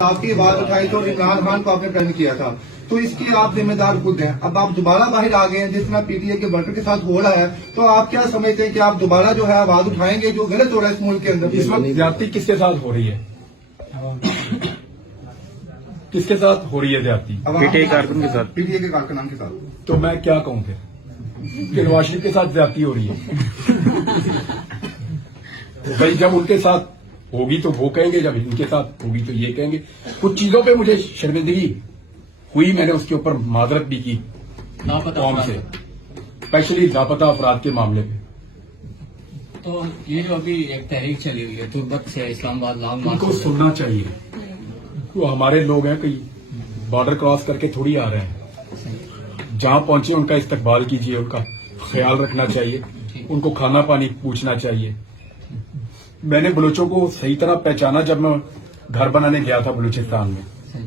आपकी बात उठाई तो इमरान खान को आपने प्रेजेंट किया था, तो इसकी आप जिम्मेदार खुद हैं। अब आप दोबारा बाहर आ गए हैं, जिस तरह पीटीए के वर्कर के साथ हो रहा है, तो आप क्या समझते हैं कि आप दोबारा जो है आवाज उठाएंगे जो गलत हो रहा है इस मुल्क के अंदर? इस वक्त ज्यादती किसके साथ हो रही है? किसके साथ हो रही है ज्यादती? पीटीए कारकुन के साथ, पीटीए के कारकुनान के साथ। तो मैं क्या कहूं फिर कि नवाज शरीफ के साथ ज्यादती हो रही है? तो भाई जब उनके साथ होगी तो वो कहेंगे, जब इनके साथ होगी तो ये कहेंगे। कुछ चीजों पे मुझे शर्मिंदगी हुई, मैंने उसके ऊपर माजरत भी की कौम से, स्पेशली लापता अफराद के मामले पे। तो ये जो अभी एक तहरीक चली हुई है तुर्बत से इस्लामाबाद लॉन्ग मार्च, उनको सुनना चाहिए। वो हमारे लोग हैं, कहीं बॉर्डर क्रॉस करके थोड़ी आ रहे हैं। जहां पहुंचे उनका इस्तकबाल कीजिए, उनका ख्याल रखना चाहिए, उनको खाना पानी पूछना चाहिए। मैंने बलूचों को सही तरह पहचाना जब मैं घर बनाने गया था बलूचिस्तान में।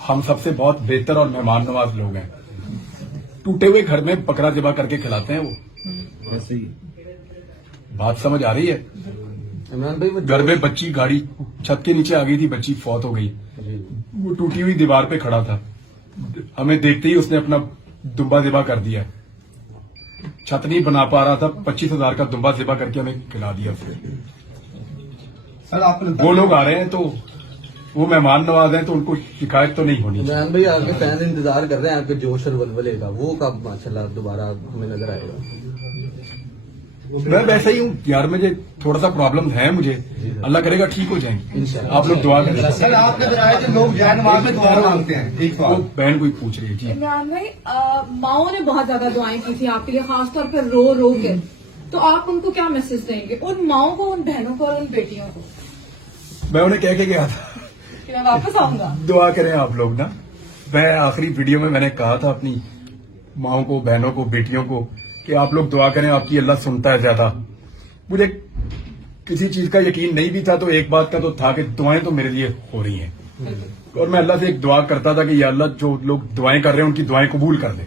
हम सबसे बहुत बेहतर और मेहमान नवाज लोग हैं। टूटे हुए घर में बकरा ज़िबा करके खिलाते हैं वो। ऐसे ही बात समझ आ रही है? इमरान भाई घर में बच्ची गाड़ी छत के नीचे आ गई थी, बच्ची फौत हो गई। वो टूटी हुई दीवार पे खड़ा था, हमें देखते ही उसने अपना दुम्बा ज़िबा कर दिया। छत नहीं बना पा रहा था, 25,000 का दुम्बा ज़िबा करके हमें खिला दिया उसने। सर आप वो लोग आ रहे हैं तो वो मेहमान नवाज हैं, तो उनको शिकायत तो नहीं होनी। इमरान भाई आपके फैन इंतजार कर रहे हैं आपके जोश और वलवले का, वो कब माशाल्लाह दोबारा हमें नजर आएगा? मैं वैसे ही हूँ यार, मुझे थोड़ा सा प्रॉब्लम है, मुझे अल्लाह करेगा ठीक हो जाएंगे। आप लोग दुआ करें। सर आपने बताया कि लोग जय नमाज में दुआ मांगते हैं, एक वो सवाल बहन कोई पूछ रही है जी। इमरान भाई, माओ ने बहुत ज्यादा दुआएं की थी आपके लिए, खासतौर पर रो रो के, तो आप उनको क्या मैसेज देंगे, उन माओ को, उन बहनों को और उन बेटियों को? मैं उन्हें कह के गया था कि मैं वापस आऊंगा। दुआ करें आप लोग ना। मैं आखिरी वीडियो में मैंने कहा था अपनी माओं को, बहनों को, बेटियों को कि आप लोग दुआ करें, आपकी अल्लाह सुनता है ज्यादा। मुझे किसी चीज का यकीन नहीं भी था, तो एक बात का तो था कि दुआएं तो मेरे लिए हो रही हैं, और मैं अल्लाह से एक दुआ करता था कि या अल्लाह जो लोग दुआएं कर रहे हैं उनकी दुआएं कबूल कर दे।